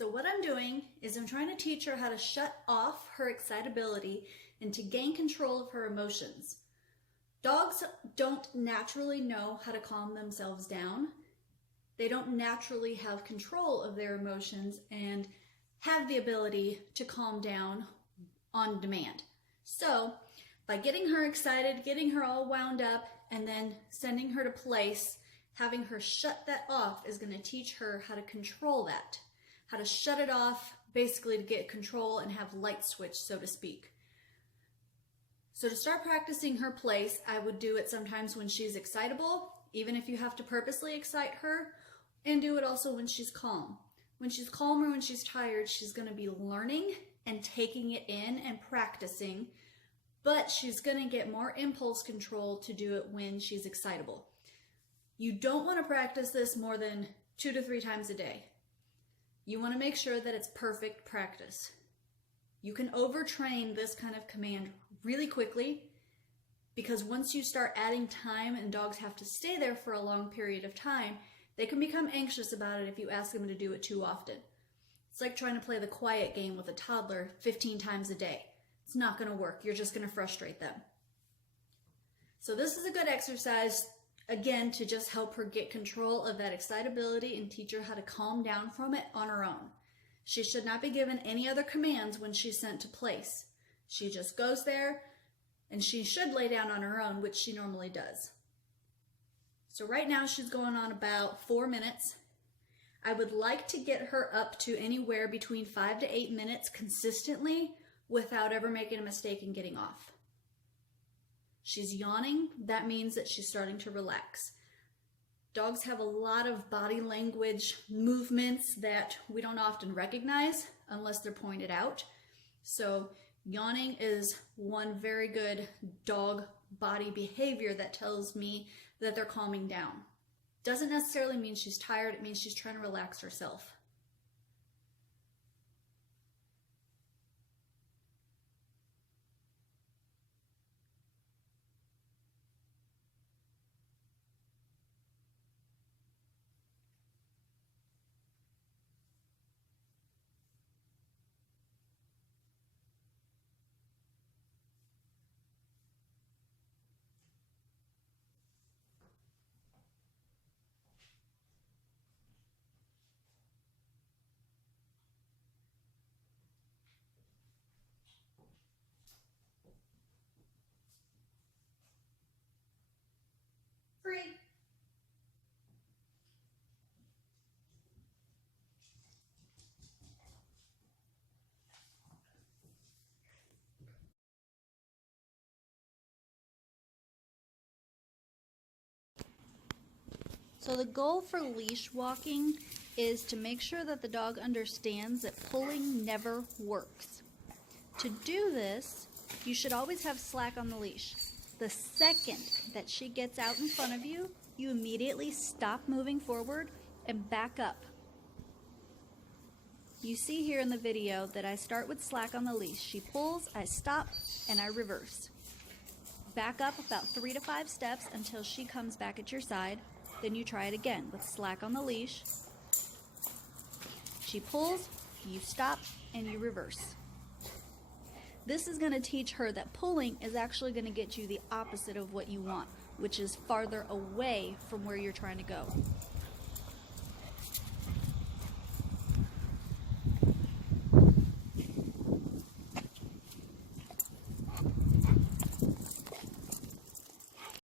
So what I'm doing is I'm trying to teach her how to shut off her excitability and to gain control of her emotions. Dogs don't naturally know how to calm themselves down. They don't naturally have control of their emotions and have the ability to calm down on demand. So by getting her excited, getting her all wound up, and then sending her to place, having her shut that off is going to teach her how to control that, how to shut it off, basically to get control and have light switch, so to speak. So to start practicing her place, I would do it sometimes when she's excitable, even if you have to purposely excite her, and do it also when she's calm. When she's calm or when she's tired, she's going to be learning and taking it in and practicing, but she's going to get more impulse control to do it when she's excitable. You don't want to practice this more than 2 to 3 times a day. You want to make sure that it's perfect practice. You can overtrain this kind of command really quickly because once you start adding time and dogs have to stay there for a long period of time, they can become anxious about it if you ask them to do it too often. It's like trying to play the quiet game with a toddler 15 times a day. It's not going to work. You're just going to frustrate them. So this is a good exercise, again, to just help her get control of that excitability and teach her how to calm down from it on her own. She should not be given any other commands when she's sent to place. She just goes there and she should lay down on her own, which she normally does. So right now she's going on about 4 minutes. I would like to get her up to anywhere between 5 to 8 minutes consistently without ever making a mistake and getting off. She's yawning. That means that she's starting to relax. Dogs have a lot of body language movements that we don't often recognize unless they're pointed out. So yawning is one very good dog body behavior that tells me that they're calming down. Doesn't necessarily mean she's tired. It means she's trying to relax herself. Free. So the goal for leash walking is to make sure that the dog understands that pulling never works. To do this, you should always have slack on the leash. The second that she gets out in front of you, you immediately stop moving forward and back up. You see here in the video that I start with slack on the leash. She pulls, I stop, and I reverse. Back up about 3 to 5 steps until she comes back at your side. Then you try it again with slack on the leash. She pulls, you stop, and you reverse. This is going to teach her that pulling is actually going to get you the opposite of what you want, which is farther away from where you're trying to go.